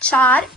4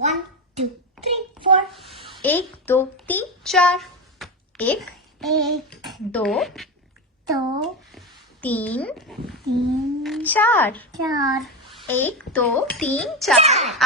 1 2 3 4 1 2 3 4 1 1 2 2 3 3 4 4 1 2 3 4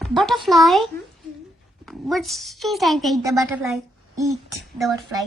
butterfly what she saying take the butterfly eat the butterfly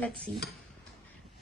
let's see۔